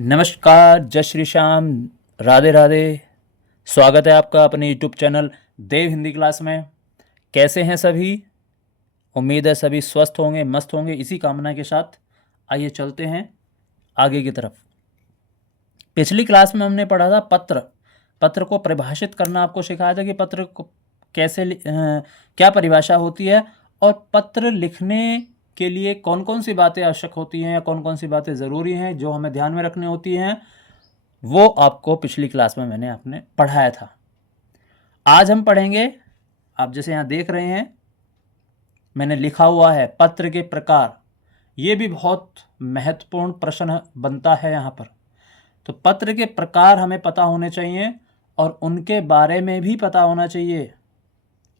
नमस्कार, जय श्री श्याम, राधे राधे। स्वागत है आपका अपने यूट्यूब चैनल देव हिंदी क्लास में। कैसे हैं सभी? उम्मीद है सभी स्वस्थ होंगे, मस्त होंगे। इसी कामना के साथ आइए चलते हैं आगे की तरफ। पिछली क्लास में हमने पढ़ा था पत्र को परिभाषित करना आपको सिखाया था कि पत्र को कैसे क्या परिभाषा होती है और पत्र लिखने के लिए कौन कौन सी बातें आवश्यक होती हैं या कौन कौन सी बातें ज़रूरी हैं जो हमें ध्यान में रखनी होती हैं, वो आपको पिछली क्लास में मैंने आपने पढ़ाया था। आज हम पढ़ेंगे, आप जैसे यहाँ देख रहे हैं मैंने लिखा हुआ है पत्र के प्रकार। ये भी बहुत महत्वपूर्ण प्रश्न बनता है यहाँ पर। तो पत्र के प्रकार हमें पता होने चाहिए और उनके बारे में भी पता होना चाहिए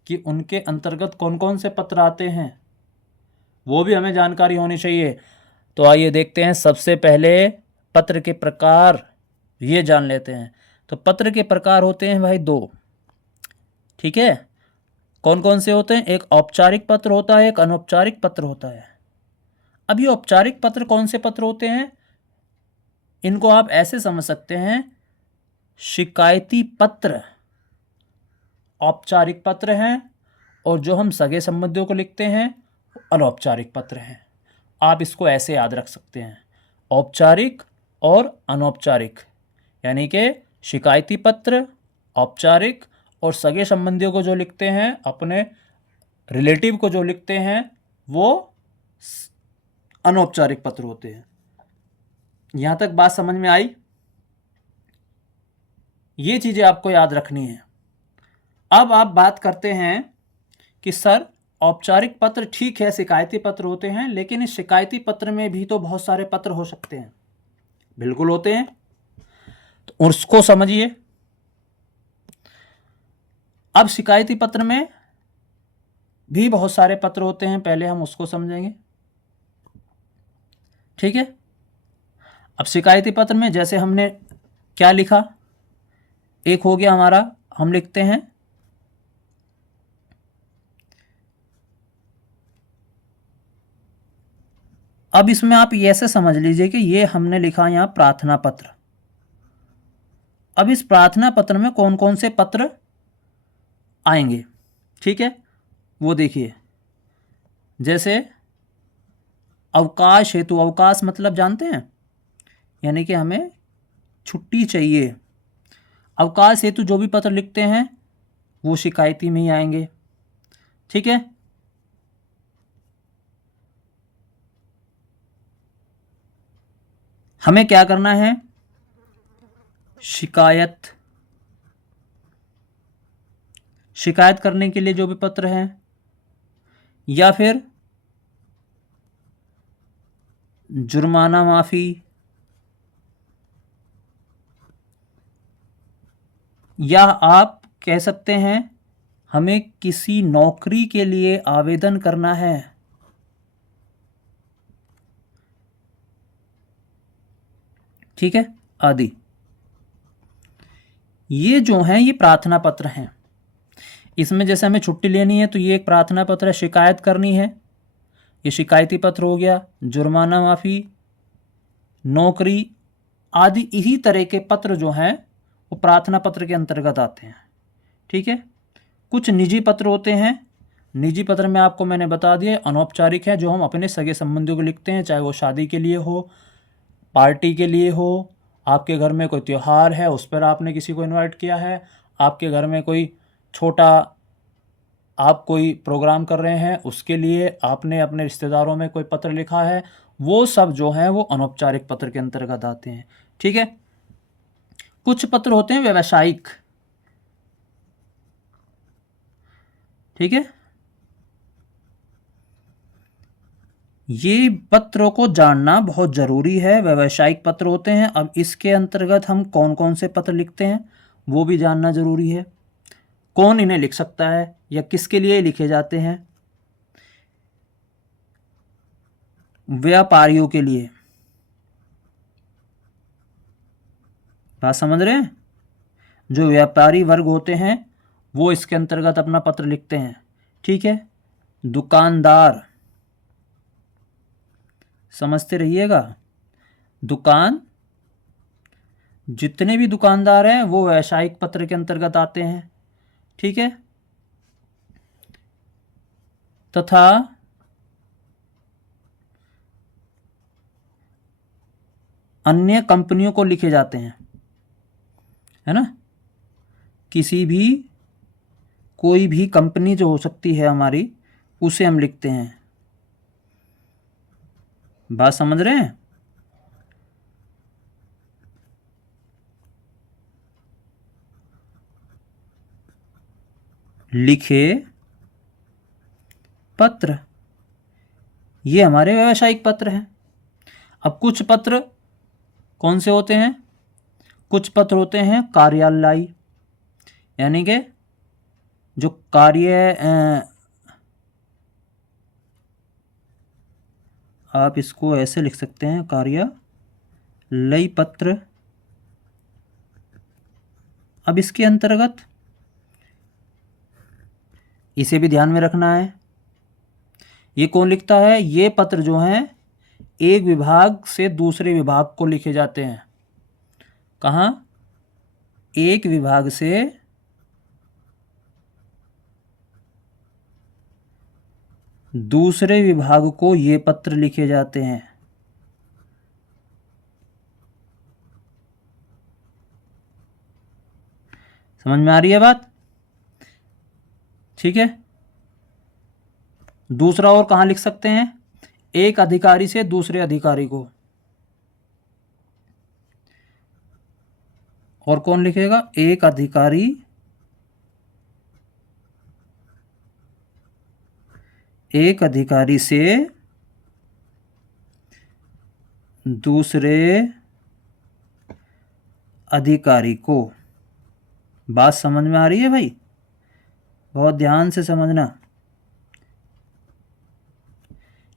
कि उनके अंतर्गत कौन कौन से पत्र आते हैं, वो भी हमें जानकारी होनी चाहिए। तो आइए देखते हैं। सबसे पहले पत्र के प्रकार ये जान लेते हैं। तो पत्र के प्रकार होते हैं भाई दो, ठीक है। कौन कौन से होते हैं? एक औपचारिक पत्र होता है, एक अनौपचारिक पत्र होता है। अब ये औपचारिक पत्र कौन से पत्र होते हैं? इनको आप ऐसे समझ सकते हैं, शिकायती पत्र औपचारिक पत्र हैं और जो हम सगे संबंधियों को लिखते हैं अनौपचारिक पत्र हैं। आप इसको ऐसे याद रख सकते हैं, औपचारिक और अनौपचारिक, यानी कि शिकायती पत्र औपचारिक और सगे संबंधियों को जो लिखते हैं, अपने रिलेटिव को जो लिखते हैं, वो अनौपचारिक पत्र होते हैं। यहाँ तक बात समझ में आई? ये चीज़ें आपको याद रखनी है। अब आप बात करते हैं कि सर औपचारिक पत्र ठीक है, शिकायती पत्र होते हैं, लेकिन इस शिकायती पत्र में भी तो बहुत सारे पत्र हो सकते हैं। बिल्कुल होते हैं, तो उसको समझिए। अब शिकायती पत्र में भी बहुत सारे पत्र होते हैं, पहले हम उसको समझेंगे, ठीक है। अब शिकायती पत्र में जैसे हमने क्या लिखा, एक हो गया हमारा, हम लिखते हैं अब इसमें आप ये ऐसे समझ लीजिए कि ये हमने लिखा यहां प्रार्थना पत्र। अब इस प्रार्थना पत्र में कौन कौन से पत्र आएंगे, ठीक है, वो देखिए। जैसे अवकाश हेतु, अवकाश मतलब जानते हैं, यानी कि हमें छुट्टी चाहिए। अवकाश हेतु जो भी पत्र लिखते हैं वो शिकायती में ही आएंगे, ठीक है। हमें क्या करना है? शिकायत करने के लिए जो भी पत्र हैं, या फिर जुर्माना माफी, या आप कह सकते हैं हमें किसी नौकरी के लिए आवेदन करना है, ठीक है, आदि। ये जो हैं ये प्रार्थना पत्र हैं। इसमें जैसे हमें छुट्टी लेनी है तो ये एक प्रार्थना पत्र है, शिकायत करनी है ये शिकायती पत्र हो गया, जुर्माना माफी, नौकरी आदि, इसी तरह के पत्र जो हैं वो प्रार्थना पत्र के अंतर्गत आते हैं, ठीक है। कुछ निजी पत्र होते हैं। निजी पत्र में आपको मैंने बता दिया अनौपचारिक है, जो हम अपने सगे संबंधियों को लिखते हैं, चाहे वो शादी के लिए हो, पार्टी के लिए हो, आपके घर में कोई त्यौहार है उस पर आपने किसी को इनवाइट किया है, आपके घर में कोई छोटा आप कोई प्रोग्राम कर रहे हैं उसके लिए आपने अपने रिश्तेदारों में कोई पत्र लिखा है, वो सब जो है वो अनौपचारिक पत्र के अंतर्गत आते हैं, ठीक है। कुछ पत्र होते हैं व्यावसायिक, ठीक है। ये पत्रों को जानना बहुत ज़रूरी है, व्यावसायिक पत्र होते हैं। अब इसके अंतर्गत हम कौन कौन से पत्र लिखते हैं वो भी जानना ज़रूरी है। कौन इन्हें लिख सकता है या किसके लिए लिखे जाते हैं? व्यापारियों के लिए। बात समझ रहे हैं? जो व्यापारी वर्ग होते हैं वो इसके अंतर्गत अपना पत्र लिखते हैं, ठीक है। दुकानदार, समझते रहिएगा, दुकानदार जितने भी दुकानदार हैं वो व्यावसायिक पत्र के अंतर्गत आते हैं। ठीक है, तथा अन्य कंपनियों को लिखे जाते हैं, है ना। किसी भी कोई भी कंपनी जो हो सकती है हमारी, उसे हम लिखते हैं। बात समझ रहे हैं? लिखे पत्र, ये हमारे व्यावसायिक पत्र हैं। अब कुछ पत्र कौन से होते हैं? कुछ पत्र होते हैं कार्यालयी, यानी कि जो कार्य, आप इसको ऐसे लिख सकते हैं, कार्यालयी पत्र। अब इसके अंतर्गत इसे भी ध्यान में रखना है, ये कौन लिखता है? ये पत्र जो हैं एक विभाग से दूसरे विभाग को लिखे जाते हैं। कहाँ? एक विभाग से दूसरे विभाग को ये पत्र लिखे जाते हैं। समझ में आ रही है बात? ठीक है। दूसरा और कहाँ लिख सकते हैं? एक अधिकारी से दूसरे अधिकारी को। और कौन लिखेगा? एक अधिकारी से दूसरे अधिकारी को। बात समझ में आ रही है भाई? बहुत ध्यान से समझना।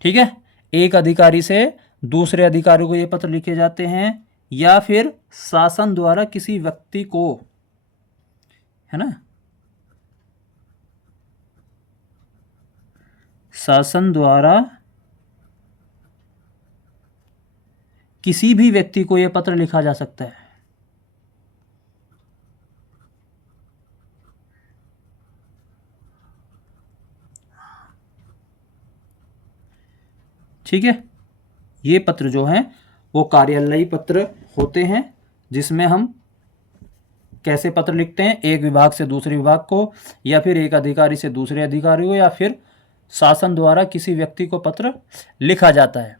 ठीक है, एक अधिकारी से दूसरे अधिकारी को ये पत्र लिखे जाते हैं, या फिर शासन द्वारा किसी व्यक्ति को, है ना, शासन द्वारा किसी भी व्यक्ति को यह पत्र लिखा जा सकता है। ठीक है, ये पत्र जो हैं वो कार्यालयी पत्र होते हैं, जिसमें हम कैसे पत्र लिखते हैं? एक विभाग से दूसरे विभाग को, या फिर एक अधिकारी से दूसरे अधिकारी को, या फिर शासन द्वारा किसी व्यक्ति को पत्र लिखा जाता है।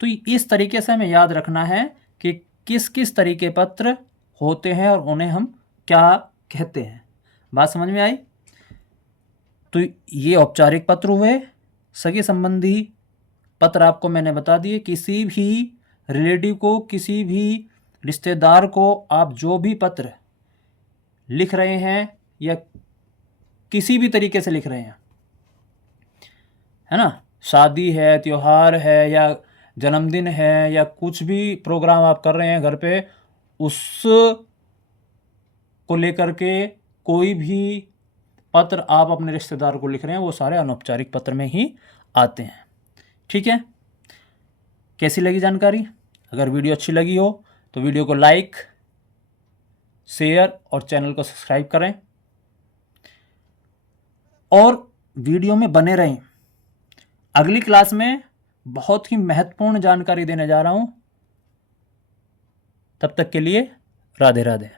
तो इस तरीके से हमें याद रखना है कि किस किस तरीके पत्र होते हैं और उन्हें हम क्या कहते हैं। बात समझ में आई? तो ये औपचारिक पत्र हुए। सगे संबंधी पत्र आपको मैंने बता दिए। किसी भी रिलेटिव को, किसी भी रिश्तेदार को आप जो भी पत्र लिख रहे हैं या किसी भी तरीके से लिख रहे हैं, है ना, शादी है, त्योहार है, या जन्मदिन है, या कुछ भी प्रोग्राम आप कर रहे हैं घर पे, उस को लेकर के कोई भी पत्र आप अपने रिश्तेदार को लिख रहे हैं, वो सारे अनौपचारिक पत्र में ही आते हैं। ठीक है, कैसी लगी जानकारी? अगर वीडियो अच्छी लगी हो तो वीडियो को लाइक, शेयर और चैनल को सब्सक्राइब करें और वीडियो में बने रहें। अगली क्लास में बहुत ही महत्वपूर्ण जानकारी देने जा रहा हूं। तब तक के लिए राधे राधे।